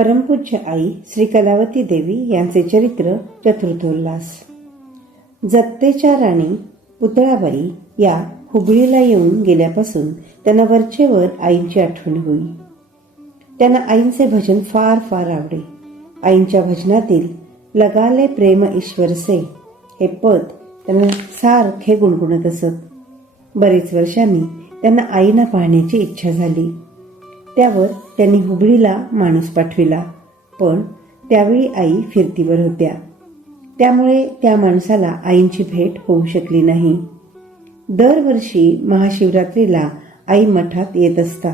परमपूज्य आई श्री कलावती देवी यांचे चरित्र चतुर्थोल्लास. जत्तेच्या राणी पुतळाबाई या हुबळीला येऊन गेल्यापासून त्यांना वरचेवर आईंची आठवण होई. त्यांना आईंचे भजन फार फार आवडे. आईंच्या भजनातील लगाले प्रेम ईश्वरसे हे पद त्यांना सारखे गुणगुणत असत. बरेच वर्षांनी त्यांना आईना पाहण्याची इच्छा झाली. त्यावर त्यांनी हुबळीला माणूस पाठविला. पण त्यावेळी आई फिरतीवर होत्या. त्यामुळे त्या माणसाला आईंची भेट होऊ शकली नाही. दरवर्षी महाशिवरात्रीला आई मठात येत असता.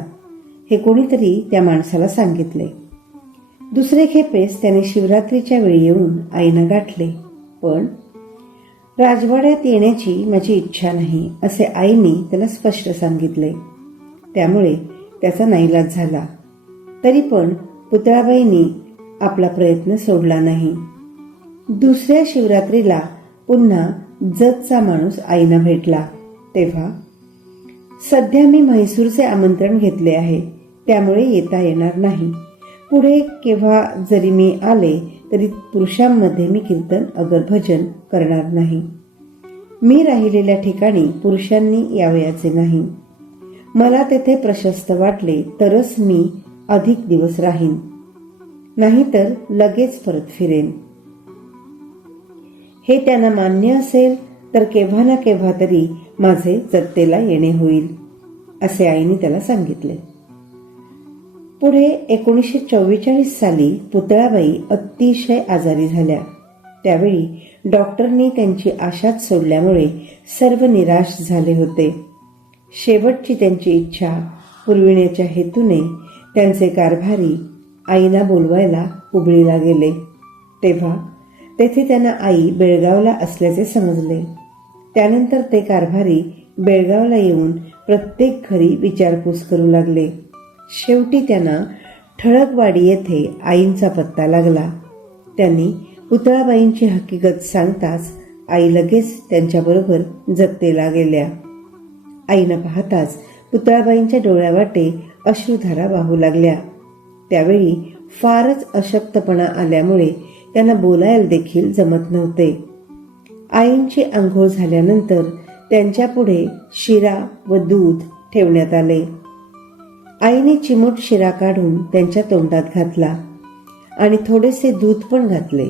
हे कोणीतरी त्या माणसाला सांगितले. दुसरे खेपेस त्याने शिवरात्रीच्या वेळी येऊन आईना गाठले. पण राजवाड्यात येण्याची माझी इच्छा नाही असे आईने त्याला स्पष्ट सांगितले. त्यामुळे त्याचा नाईलाज झाला. तरी पण पुतळाबाईंनी आपला प्रयत्न सोडला नाही. दुसऱ्या शिवरात्रीला पुन्हा जतचा माणूस आईनं भेटला. तेव्हा सध्या मी म्हैसूरचे आमंत्रण घेतले आहे त्यामुळे येता येणार नाही. पुढे केव्हा जरी मी आले तरी पुरुषांमध्ये मी कीर्तन अगर भजन करणार नाही. मी राहिलेल्या ठिकाणी पुरुषांनी यावयाचे नाही. मला तेथे प्रशस्त वाटले तरच मी अधिक दिवस राहीन. नाहीतर लगेच परत फिरेन. हे त्यांना मान्य असेल तर केव्हा ना केव्हा तरी माझे जत्तेला येणे होईल असे आईने त्याला सांगितले. पुढे एकोणीसशे चव्वेचाळीस साली पुतळाबाई अतिशय आजारी झाल्या. त्यावेळी डॉक्टरनी त्यांची आशाच सोडल्यामुळे सर्व निराश झाले होते. शेवटची त्यांची इच्छा पुरविण्याच्या हेतूने त्यांचे कारभारी आईना बोलवायला हुबळीला गेले. तेव्हा तेथे त्यांना आई बेळगावला असल्याचे समजले. त्यानंतर ते कारभारी बेळगावला येऊन प्रत्येक घरी विचारपूस करू लागले. शेवटी त्यांना ठळकवाडी येथे आईंचा पत्ता लागला. त्यांनी पुतळाबाईंची हकीकत सांगताच आई लगेच त्यांच्याबरोबर जत्तेला गेल्या. आईनं पाहताच पुतळाबाईंच्या डोळ्यावाटे अश्रुधारा वाहू लागल्या. त्यावेळी फारच अशक्तपणा आल्यामुळे त्यांना बोलायला देखील जमत नव्हते. आईंची आंघोळ झाल्यानंतर त्यांच्यापुढे शिरा व दूध ठेवण्यात आले. आईने चिमूट शिरा काढून त्यांच्या तोंडात घातला आणि थोडेसे दूध पण घातले.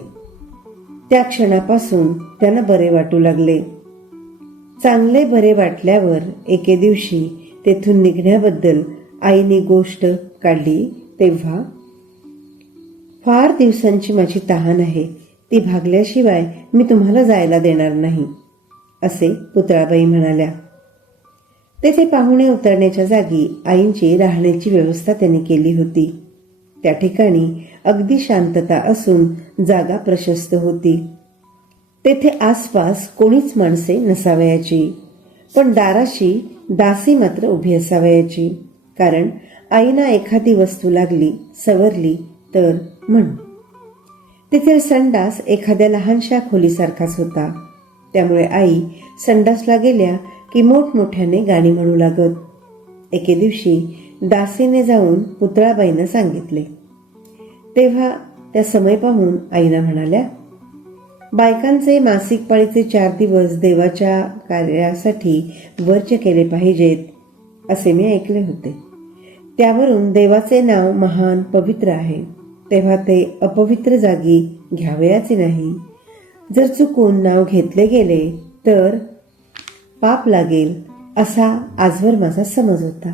त्या क्षणापासून त्यांना बरे वाटू लागले. चांगले बरे वाटल्यावर एके दिवशी तेथून निघण्याबद्दल आईने गोष्ट काढली तेव्हा फार दिवसांची माझी तहान आहे. ती भागल्याशिवाय मी तुम्हाला जायला देणार नाही असे पुतळाबाई म्हणाल्या. तेथे पाहुणे उतरण्याच्या जागी आईंची राहण्याची व्यवस्था त्यांनी केली होती. त्या ठिकाणी अगदी शांतता असून जागा प्रशस्त होती. तेथे आसपास कोणीच माणसे नसावयाची. पण दाराशी दासी मात्र उभी असावयाची. कारण आईना एखादी वस्तू लागली सवरली तर म्हणून तेथील संडास एखाद्या लहानशा खोलीसारखाच होता. त्यामुळे आई संडासला गेल्या की मोठमोठ्याने गाणी म्हणू लागत. एके दिवशी दासीने जाऊन पुतळाबाईंना सांगितले. तेव्हा त्या समय पाहून आईना म्हणाल्या बायकांचे मासिक पाळीचे चार दिवस देवाच्या कार्यासाठी वर्ज केले पाहिजेत असे मी ऐकले होते. त्यावरून देवाचे नाव महान पवित्र आहे. तेव्हा ते अपवित्र जागी घ्यावयाचे नाही. जर चुकून नाव घेतले गेले तर पाप लागेल असा आजवर माझा समज होता.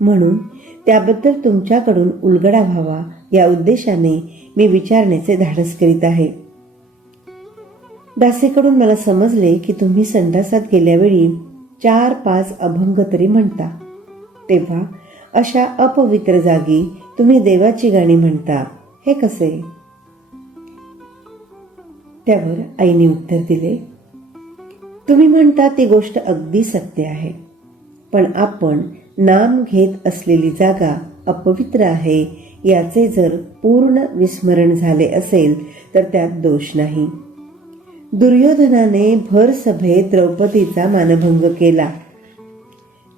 म्हणून त्याबद्दल तुमच्याकडून उलगडा व्हावा या उद्देशाने मी विचारण्याचे धाडस करीत आहे. दासीकडून मला समजले की तुम्ही संडासात गेल्यावेळी चार पाच अभंग तरी म्हणता. तेव्हा अशा अपवित्र जागी तुम्ही देवाची गाणी म्हणता. हे कसे? त्यावर आईने उत्तर दिले तुम्ही म्हणता ती गोष्ट अगदी सत्य आहे पण आपण नाम घेत असलेली जागा अपवित्र आहे याचे जर पूर्ण विस्मरण झाले असेल तर त्यात दोष नाही. दुर्योधनाने भर सभेत द्रौपदीचा मानभंग केला.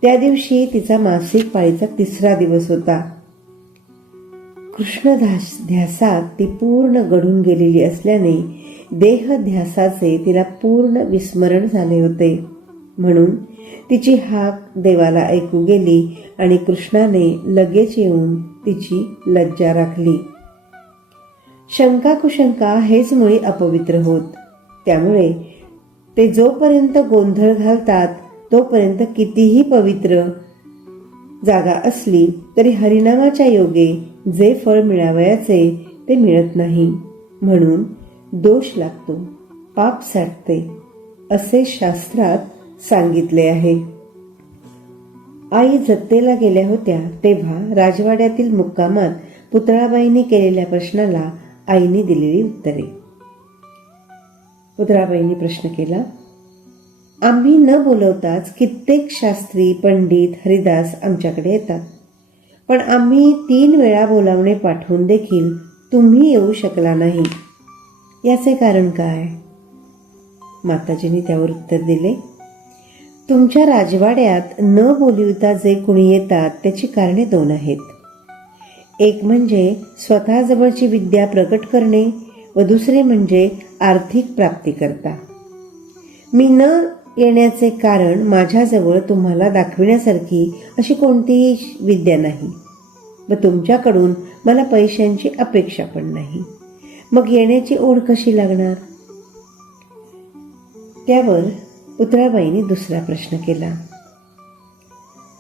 त्या दिवशी तिचा मासिक पाळीचा तिसरा दिवस होता. कृष्ण ध्यासात ती पूर्ण घडून गेलेली असल्याने देहध्यासाचे तिला पूर्ण विस्मरण झाले होते. म्हणून तिची हाक देवाला ऐकू गेली आणि कृष्णाने लगेच येऊन तिची लज्जा राखली. शंका कुशंका हेच मुळी अपवित्र होत. त्यामुळे ते जोपर्यंत गोंधळ घालतात तोपर्यंत कितीही पवित्र जागा असली तरी हरिनामाच्या योगे जे फळ मिळावयाचे ते मिळत नाही. म्हणून दोष लागतो. पाप साठते असे शास्त्रात सांगितले आहे. आई जत्तेला गेल्या होत्या तेव्हा राजवाड्यातील मुक्कामात पुतळाबाईंनी केलेल्या प्रश्नाला आईने दिलेली उत्तरे. पुतळाबाईंनी प्रश्न केला आम्ही न बोलवताच कित्येक शास्त्री पंडित हरिदास आमच्याकडे येतात. पण आम्ही तीन वेळा बोलावणे पाठवून देखील तुम्ही येऊ शकला नाही. याचे कारण काय? माताजींनी त्यावर उत्तर दिले तुमच्या राजवाड्यात न बोलविता जे कुणी येतात त्याची कारणे दोन आहेत. एक म्हणजे स्वतःजवळची विद्या प्रकट करणे व दुसरे म्हणजे आर्थिक प्राप्तीकरता. मी न येण्याचे कारण माझ्याजवळ तुम्हाला दाखविण्यासारखी अशी कोणतीही विद्या नाही व तुमच्याकडून मला पैशांची अपेक्षा पण नाही. मग येण्याची ओढ कशी लागणार? त्यावर पुतळाबाईंनी दुसरा प्रश्न केला.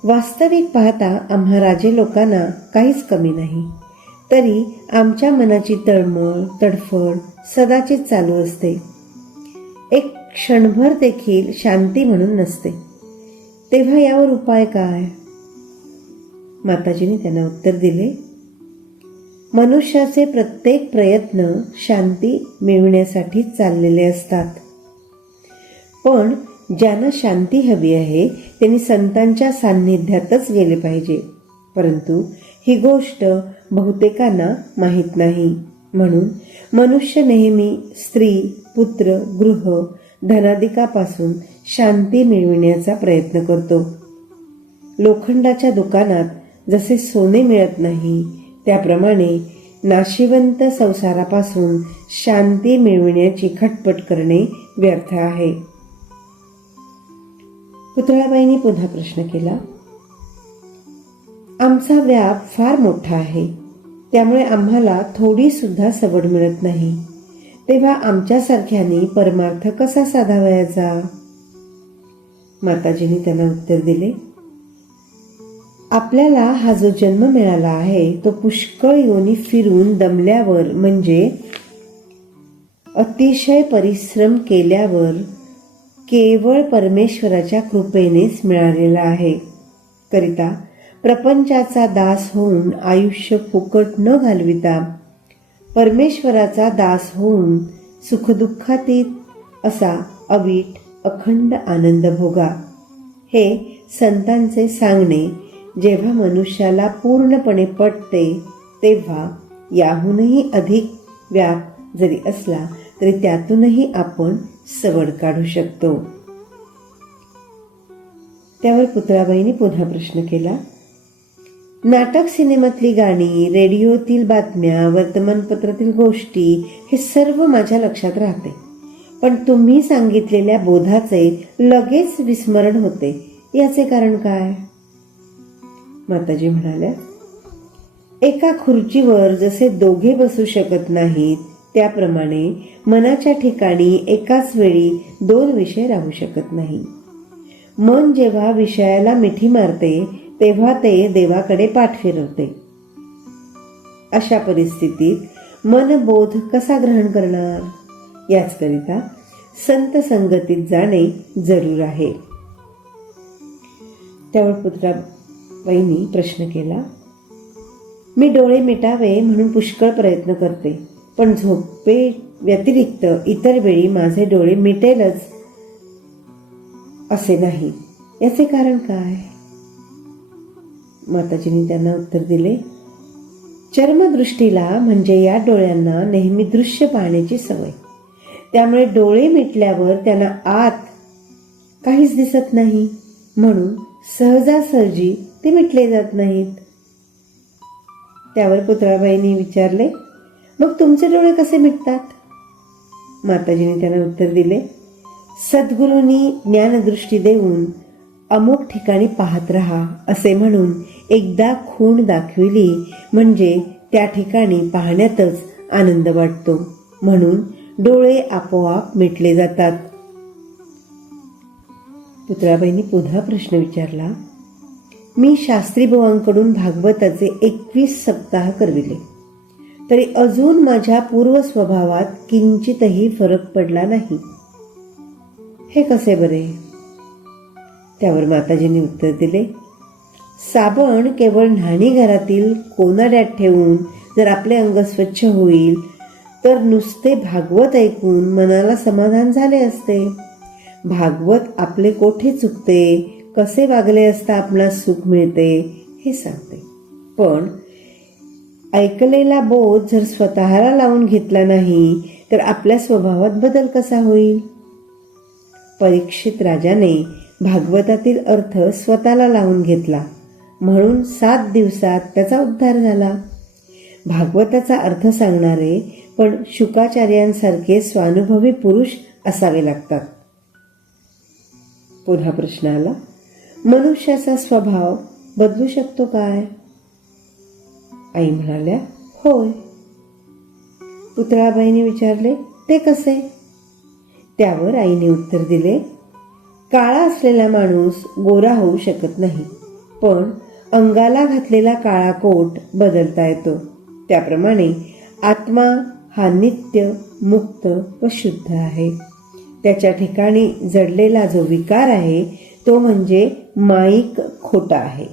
वास्तविक पाहता आम्हा राजे लोकांना काहीच कमी नाही. तरी आमच्या मनाची तळमळ तडफड सदाचीच चालू असते. एक क्षणभर देखील शांती म्हणून नसते. तेव्हा यावर उपाय काय? माताजीने त्यांना उत्तर दिले मनुष्याचे प्रत्येक प्रयत्न शांती मिळविण्यासाठी चाललेले असतात. पण ज्यांना शांती हवी आहे त्यांनी संतांच्या सान्निध्यातच गेले पाहिजे. परंतु ही गोष्ट बहुतेकांना माहीत नाही. म्हणून मनुष्य नेहमी स्त्री पुत्र गृह धनाधिकापासून शांती मिळविण्याचा प्रयत्न करतो. लोखंडाच्या दुकानात जसे सोने मिळत नाही त्याप्रमाणे नाशिवंत संसारापासून शांती मिळविण्याची खटपट करणे व्यर्थ आहे. पुतळाबाईंनी पुन्हा प्रश्न केला आमचा व्याप फार मोठा आहे. त्यामुळे आम्हाला थोडीसुद्धा सवड मिळत नाही. तेव्हा आमच्यासारख्याने परमार्थ कसा साधावयाचा? माताजींनी त्यांना उत्तर दिले. आपल्याला हा जो जन्म मिळाला आहे तो पुष्कळ योनी फिरून दमल्यावर म्हणजे अतिशय परिश्रम केल्यावर केवळ परमेश्वराच्या कृपेनेच मिळालेला आहे. करिता प्रपंचाचा दास होऊन आयुष्य फुकट न घालविता परमेश्वराचा दास होऊन सुखदुःखातीत असा अवीट अखंड आनंद भोगा. हे संतांचे सांगणे जेव्हा मनुष्याला पूर्णपणे पटते तेव्हा याहूनही अधिक व्याप जरी असला तरी त्यातूनही आपण सवड काढू शकतो. त्यावर पुतळाबाईंनी पुन्हा प्रश्न केला. नाटक सिनेमातली गाणी रेडिओतील बातम्या वर्तमानपत्रातील गोष्टी हे सर्व माझ्या लक्षात राहते. पण तुम्ही सांगितलेल्या बोधाचे लगेच विस्मरण होते. याचे कारण काय? माताजी म्हणाल्या एका खुर्चीवर जसे दोघे बसू शकत नाहीत त्याप्रमाणे मनाच्या ठिकाणी एकाच वेळी दोन विषय राहू शकत नाही. मन जेव्हा विषयाला मिठी मारते तेव्हा ते देवाकडे पाठ फिरवते. अशा परिस्थितीत मन बोध कसा ग्रहण करणार? याचकरिता संत संगतीत जाणे जरूर आहे. त्यावर पुत्राबाईंनी प्रश्न केला मी डोळे मिटावे म्हणून पुष्कळ प्रयत्न करते पण झोपे व्यतिरिक्त इतर वेळी माझे डोळे मिटेलच असे नाही. याचे कारण काय? माताजींनी त्यांना उत्तर दिले चर्मदृष्टीला म्हणजे या डोळ्यांना नेहमी दृश्य पाहण्याची सवय. त्यामुळे डोळे मिटल्यावर त्यांना आत काहीच दिसत नाही. म्हणून सहजासहजी ते मिटले जात नाहीत. त्यावर पुतळाबाईंनी विचारले मग तुमचे डोळे कसे मिटतात? माताजीने त्यांना उत्तर दिले सद्गुरूंनी ज्ञानदृष्टी देऊन अमुक ठिकाणी पाहत रहा असे म्हणून एकदा खूण दाखविली म्हणजे त्या ठिकाणी पाहण्यातच आनंद वाटतो. म्हणून डोळे आपोआप मिटले जातात. पुतळाबाईंनी पुन्हा प्रश्न विचारला मी शास्त्री बुवांकडून भागवताचे एकवीस सप्ताह करविले. तरी अजून माझ्या पूर्व स्वभावात किंचितही फरक पडला नाही. हे कसे बरे? त्यावर माताजींनी उत्तर दिले साबण केवळ न्हाणी घरातील कोनाड्यात ठेवून जर आपले अंग स्वच्छ होईल तर नुसते भागवत ऐकून मनाला समाधान झाले असते. भागवत आपले कोठे चुकते कसे वागले असता आपणास सुख मिळते हे सांगते. पण ऐकलेला बोध जर स्वतःला लावून घेतला नाही तर आपल्या स्वभावात बदल कसा होईल? परीक्षित राजाने भागवतातील अर्थ स्वतःला लावून घेतला. म्हणून सात दिवसात त्याचा उद्धार झाला. भागवताचा अर्थ सांगणारे पण शुकाचार्यांसारखे स्वानुभवी पुरुष असावे लागतात. पुन्हा प्रश्न आला मनुष्याचा स्वभाव बदलू शकतो काय? आई म्हणाल्या होय. पुतळाबाईने विचारले ते कसे? त्यावर आईने उत्तर दिले काळा असलेला माणूस गोरा होऊ शकत नाही पण अंगाला घातलेला काळा कोट बदलता येतो. त्याप्रमाणे आत्मा हा नित्य मुक्त व शुद्ध आहे. त्याच्या ठिकाणी जडलेला जो विकार आहे तो म्हणजे माईक खोटा आहे.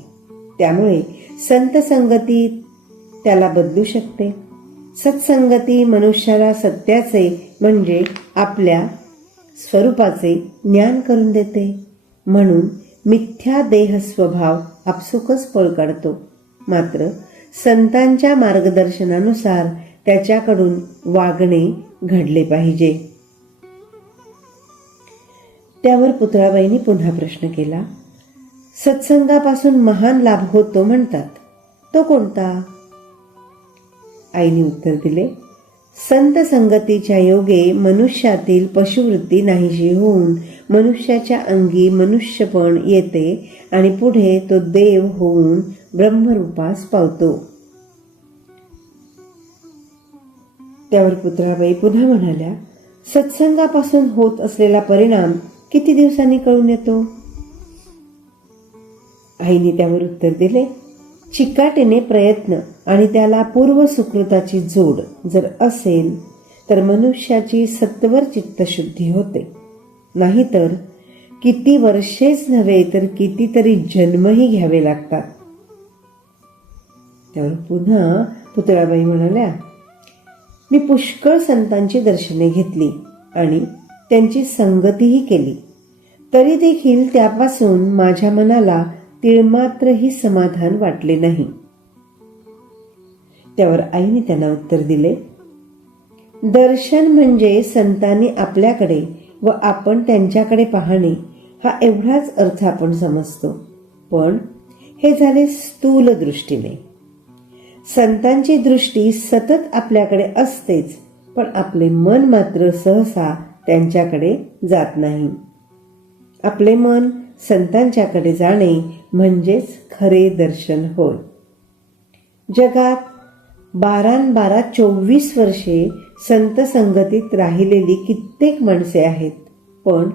त्यामुळे संत संगती त्याला बदलू शकते. सत्संगती मनुष्याला सत्याचे म्हणजे आपल्या स्वरूपाचे ज्ञान करून देते. म्हणून मिथ्या देह स्वभाव आपसुकच पळ काढतो. मात्र संतांच्या मार्गदर्शनानुसार त्याच्याकडून वागणे घडले पाहिजे. त्यावर पुतळाबाईंनी पुन्हा प्रश्न केला. सत्संगापासून महान लाभ होतो म्हणतात. तो कोणता? आईने उत्तर दिले. संत संगतीच्या योगे मनुष्यातील पशुवृत्ती नाहीशी होऊन मनुष्याच्या अंगी मनुष्यपण येते आणि पुढे तो देव होऊन ब्रह्मरूपास पावतो. त्यावर पुत्राबाई पुन्हा म्हणाल्या सत्संगापासून होत असलेला परिणाम किती दिवसांनी कळून येतो? आईने त्यावर उत्तर दिले चिकाटीने प्रयत्न आणि त्याला पूर्व सुकृताची जोड जर असेल तर मनुष्याची सत्वर चित्तशुद्धी होते. नाहीतर किती वर्षेच नव्हे तर कितीतरी जन्मही घ्यावे लागतात. त्यावर पुन्हा पुतळाबाई म्हणाल्या मी पुष्कळ संतांची दर्शने घेतली आणि त्यांची संगतीही केली. तरी देखील त्यापासून माझ्या मनाला तिळमात्रही समाधान वाटले नाही. त्यावर आईने त्यांना उत्तर दिले दर्शन म्हणजे संतांनी आपल्याकडे व आपण त्यांच्याकडे पाहणे हा एवढाच अर्थ आपण समजतो. पण हे झाले स्थूल दृष्टीने. संतांची दृष्टी सतत आपल्याकडे असतेच पण आपले मन मात्र सहसा त्यांच्याकडे जात नाही. आपले मन संतांच्याकडे जाणे म्हणजेच खरे दर्शन होय. जगात बारान बारा चोवीस वर्षे संत संगतीत राहिलेली कित्येक माणसे आहेत पण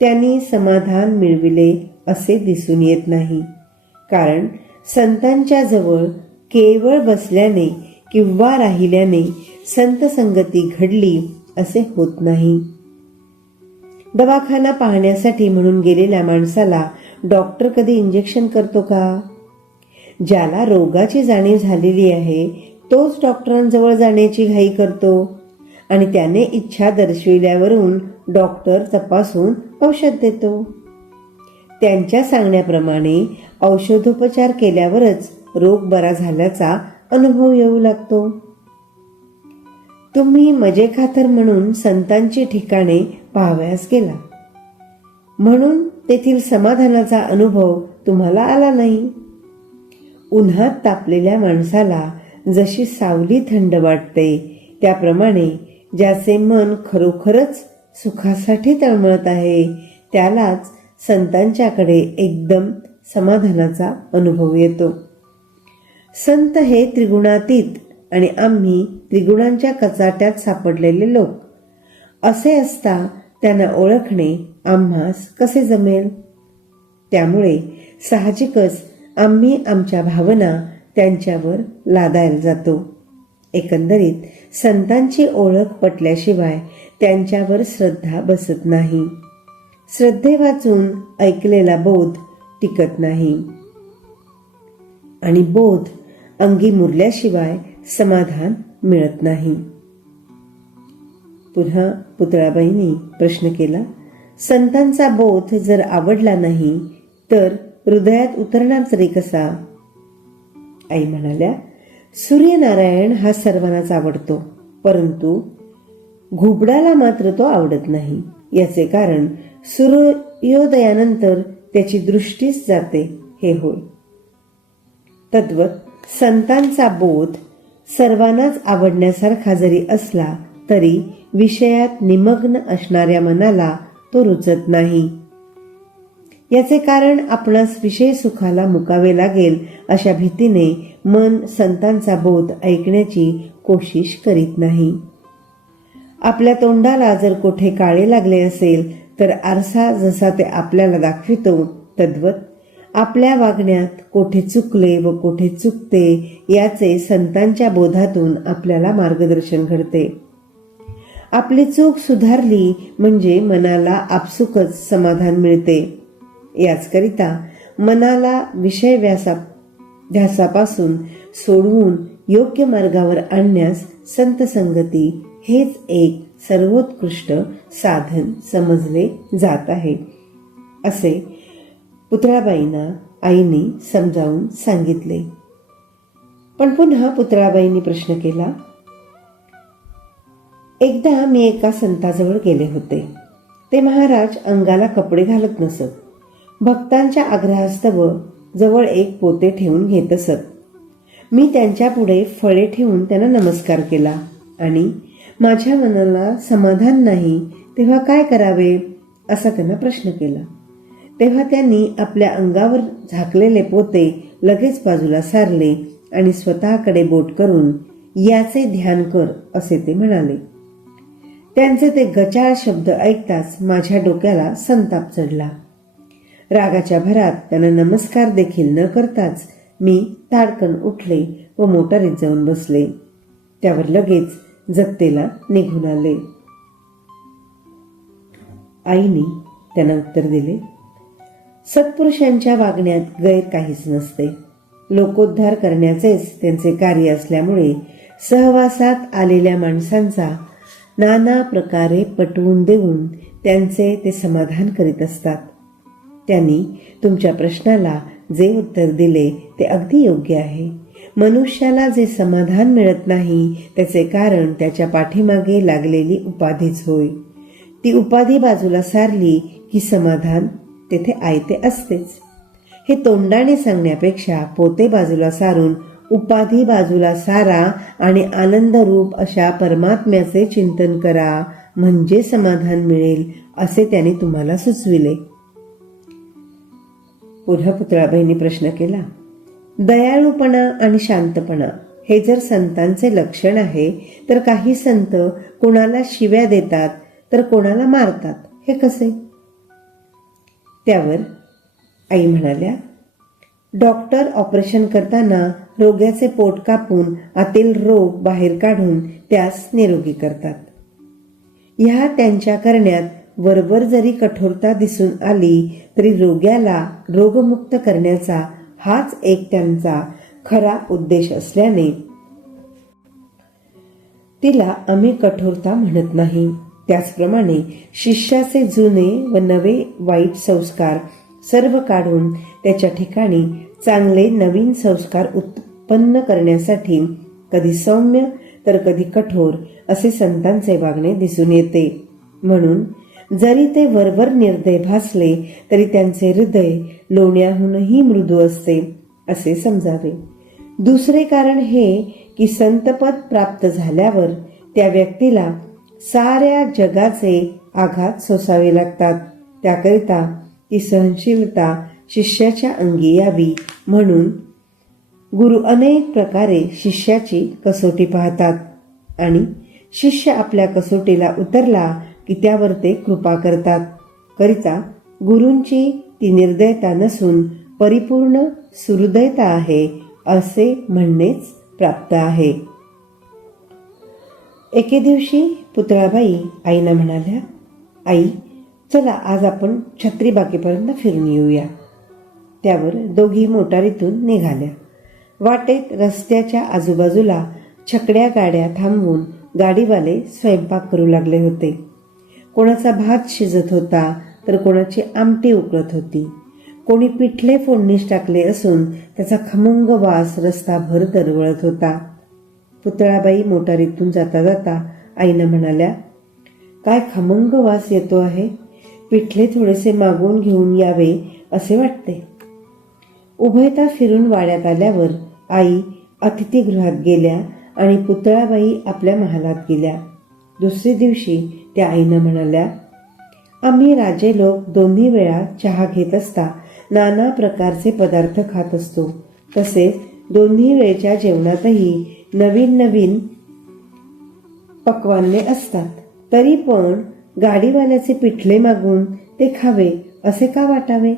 त्यांनी समाधान मिळविले असे दिसून येत नाही. कारण संतांच्या जवळ केवळ बसल्याने किंवा राहिल्याने संत संगती घडली असे होत नाही. दवाखाना पाहण्यासाठी म्हणून गेलेल्या माणसाला डॉक्टर कधी इंजेक्शन करतो का? ज्याला रोगाची जाणीव झालेली आहे तोच डॉक्टरांजवळ जाण्याची घाई करतो आणि त्याने इच्छा दर्शविल्यावरून डॉक्टर तपासून औषध देतो. त्यांच्या सांगण्याप्रमाणे औषधोपचार केल्यावरच रोग बरा झाल्याचा अनुभव येऊ लागतो. तुम्ही मजेखातर म्हणून संतांची ठिकाणे पाहावयास गेला. म्हणून तेथील समाधानाचा अनुभव तुम्हाला आला नाही. उन्हात तापलेल्या माणसाला जशी सावली थंड वाटते त्याप्रमाणे ज्याचे मन खरोखरच सुखासाठी तळमळत आहे त्यालाच संतांच्याकडे एकदम समाधानाचा अनुभव येतो. संत हे त्रिगुणातीत आणि आम्ही त्रिगुणांच्या कचाट्यात सापडलेले लोक. असे असता त्यांना ओळखणे आम्हास कसे जमेल? त्यामुळे साहजिकच आम्ही आमच्या भावना त्यांच्यावर लादायला जातो. एकंदरीत संतांची ओळख पटल्याशिवाय त्यांच्यावर श्रद्धा बसत नाही. श्रद्धे वाचून ऐकलेला बोध टिकत नाही. आणि बोध अंगी मुरल्याशिवाय समाधान मिळत नाही. पुन्हा पुतळाबाईंनी प्रश्न केला संतांचा बोध जर आवडला नाही तर हृदयात उतरणार तरी कसा? आई म्हणाल्या सूर्यनारायण हा सर्वांनाच आवडतो परंतु घुबडाला मात्र तो आवडत नाही. याचे कारण सूर्योदयानंतर त्याची दृष्टीच जाते हे होय. तद्वत संतांचा बोध सर्वांनाच आवडण्यासारखा जरी असला तरी विषयात निमग्न असणाऱ्या मनाला तो रुचत नाही. याचे कारण आपणास विषय सुखाला मुकावे लागेल अशा भीतीने मन संतांचा बोध ऐकण्याची कोशिश करीत नाही. आपल्या तोंडाला जर कोठे काळे लागले असेल तर आरसा जसा ते आपल्याला दाखवितो तद्वत आपल्या वागण्यात कोठे चुकले व कोठे चुकते याचे संतांच्या बोधातून आपल्याला मार्गदर्शन घडते. आपली चूक सुधारली म्हणजे मनाला आपसुकच समाधान मिळते. याचकरिता मनाला विषय व्यासा ध्यासापासून सोडवून योग्य मार्गावर आणण्यास संत संगती हेच एक सर्वोत्कृष्ट साधन समजले जात आहे. असे पुतळाबाईंना आईने समजावून सांगितले. पण पुन्हा पुतळाबाईंनी प्रश्न केला एकदा मी एका संताजवळ गेले होते. ते महाराज अंगाला कपडे घालत नसत. भक्तांच्या आग्रहास्तव जवळ एक पोते ठेवून घेत असत. मी त्यांच्या पुढे फळे ठेवून त्यांना नमस्कार केला आणि माझ्या मनाला समाधान नाही तेव्हा काय करावे? असा त्यांना प्रश्न केला. तेव्हा त्यांनी आपल्या अंगावर झाकलेले पोते लगेच बाजूला सारले आणि स्वतःकडे बोट करून याचे ध्यान कर असे ते म्हणाले. त्यांचे ते गचाळ शब्द ऐकताच माझ्या डोक्याला संताप चढला. रागाच्या भरात त्यांना नमस्कार देखील न करताच मी ताडकन उठले व मोटारीत जाऊन बसले. त्यावर लगेच जगतेला निघून आले. आईने त्यांना उत्तर दिले सत्पुरुषांच्या वागण्यात गैर काहीच नसते. लोकोद्धार करण्याचेच त्यांचे कार्य असल्यामुळे सहवासात आलेल्या माणसांचा नाना प्रकारे पटवून देऊन त्यांचे ते समाधान करीत असतात. त्यांनी तुमच्या प्रश्नाला जे उत्तर दिले ते अगदी योग्य आहे. मनुष्याला जे समाधान मिळत नाही त्याचे कारण त्याच्या पाठीमागे लागलेली उपाधीच होय. ती उपाधी बाजूला सारली की समाधान तेथे आयते असतेच. हे तोंडाने सांगण्यापेक्षा पोते बाजूला सारून उपाधी बाजूला सारा आणि आनंदरूप अशा परमात्म्याचे चिंतन करा. म्हणजे समाधान मिळेल असे त्याने तुम्हाला सुचविले. पुन्हा पुतळाबाईंनी प्रश्न केला दयाळूपणा आणि शांतपणा हे जर संतांचे लक्षण आहे तर काही संत कोणाला शिव्या देतात तर कोणाला मारतात हे कसे? त्यावर आई म्हणाल्या डॉक्टर ऑपरेशन करताना रोग्याचे पोट कापून आतील रोग बाहेर काढून त्यास निरोगी करतात. ह्या त्यांच्या करण्यात वरवर जरी कठोरता दिसून आली तरी रोग्याला रोगमुक्त करण्याचा हाच एक त्यांचा खरा उद्देश असल्याने तिला आम्ही कठोरता म्हणत नाही. त्याचप्रमाणे शिष्याचे जुने व नवे वाईट संस्कार सर्व काढून त्याच्या ठिकाणी चांगले नवीन संस्कार उत्पन्न करण्यासाठी कधी सौम्य तर कधी कठोर असे संतांचे वागणे दिसून येते. म्हणून जरी ते वरवर निर्दय भासले तरी त्यांचे हृदय लोण्याहूनही मृदू असते असे समजावे. दुसरे कारण हे की संतपद प्राप्त झाल्यावर त्या व्यक्तीला साऱ्या जगाचे आघात सोसावे लागतात. त्याकरिता ती सहनशीलता शिष्याच्या अंगी यावी म्हणून गुरु अनेक प्रकारे शिष्याची कसोटी पाहतात. आणि शिष्य आपल्या कसोटीला उतरला की त्यावर ते कृपा करतात. करिता गुरूंची ती निर्दयता नसून परिपूर्ण सुहृदयता आहे असे म्हणणेच प्राप्त आहे. एके दिवशी पुतळाबाई आईना म्हणाल्या आई चला आज आपण छत्रीबागेपर्यंत फिरून येऊया. त्यावर दोघी मोटारीतून निघाल्या. वाटेत रस्त्याच्या आजूबाजूला छकड्या गाड्या थांबवून गाडीवाले स्वयंपाक करू लागले होते. कोणाचा भात शिजत होता तर कोणाची आमटी उकळत होती. कोणी पिठले फोडणीस टाकले असून त्याचा खमंग वास रस्ताभर दरवळत होता. पुतळाबाई मोटारीतून जाता जाता आईनं म्हणाल्या काय खमंग वास येतो आहे? पिठले थोडेसे मागून घेऊन यावे असे वाटते. उभयता फिरून वाड्यात आल्यावर आई अतिथीगृहात गेल्या आणि पुतळाबाई आपल्या महालात गेल्या. दुसरे दिवशी त्या आईनं म्हणाल्या आम्ही राजे लोक दोन्ही वेळा चहा घेत असता नाना प्रकारचे पदार्थ खात असतो. तसेच दोन्ही वेळच्या जेवणातही नवीन नवीन पक्वान्ने असतात. तरी पण गाडीवाल्याचे पिठले मागून ते खावे असे का वाटावे?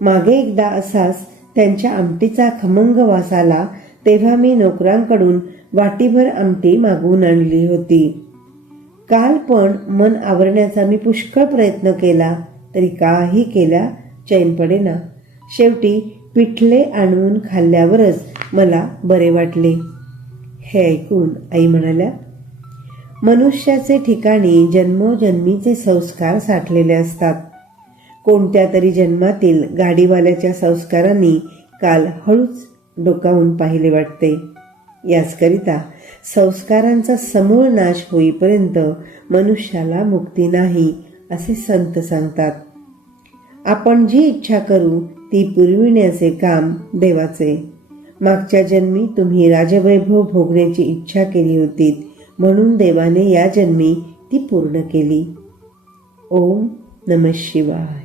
मागे एकदा असाच त्यांच्या आमटीचा खमंग वास आला तेव्हा मी नोकरांकडून वाटीभर आमटी मागून आणली होती. काल पण मन आवरण्याचा मी पुष्कळ प्रयत्न केला तरी काही केला चैन पडेना शेवटी पिठले आणून खाल्ल्यावरच मला बरे वाटले. हे ऐकून आई म्हणाल्या मनुष्याचे ठिकाणी जन्मोजन्मीचे संस्कार साठलेले असतात. कोणत्या तरी जन्मातील गाडीवाल्याच्या संस्कारांनी काल हळूच डोकावून पाहिले वाटते. याचकरिता संस्कारांचा समूळ नाश होईपर्यंत मनुष्याला मुक्ती नाही असे संत सांगतात. आपण जी इच्छा करू ती पुरविण्याचे काम देवाचे. मागच्या जन्मी तुम्ही राजवैभव भोगण्याची इच्छा केली होती म्हणून देवाने या जन्मी ती पूर्ण केली. ओम नम शिवाय.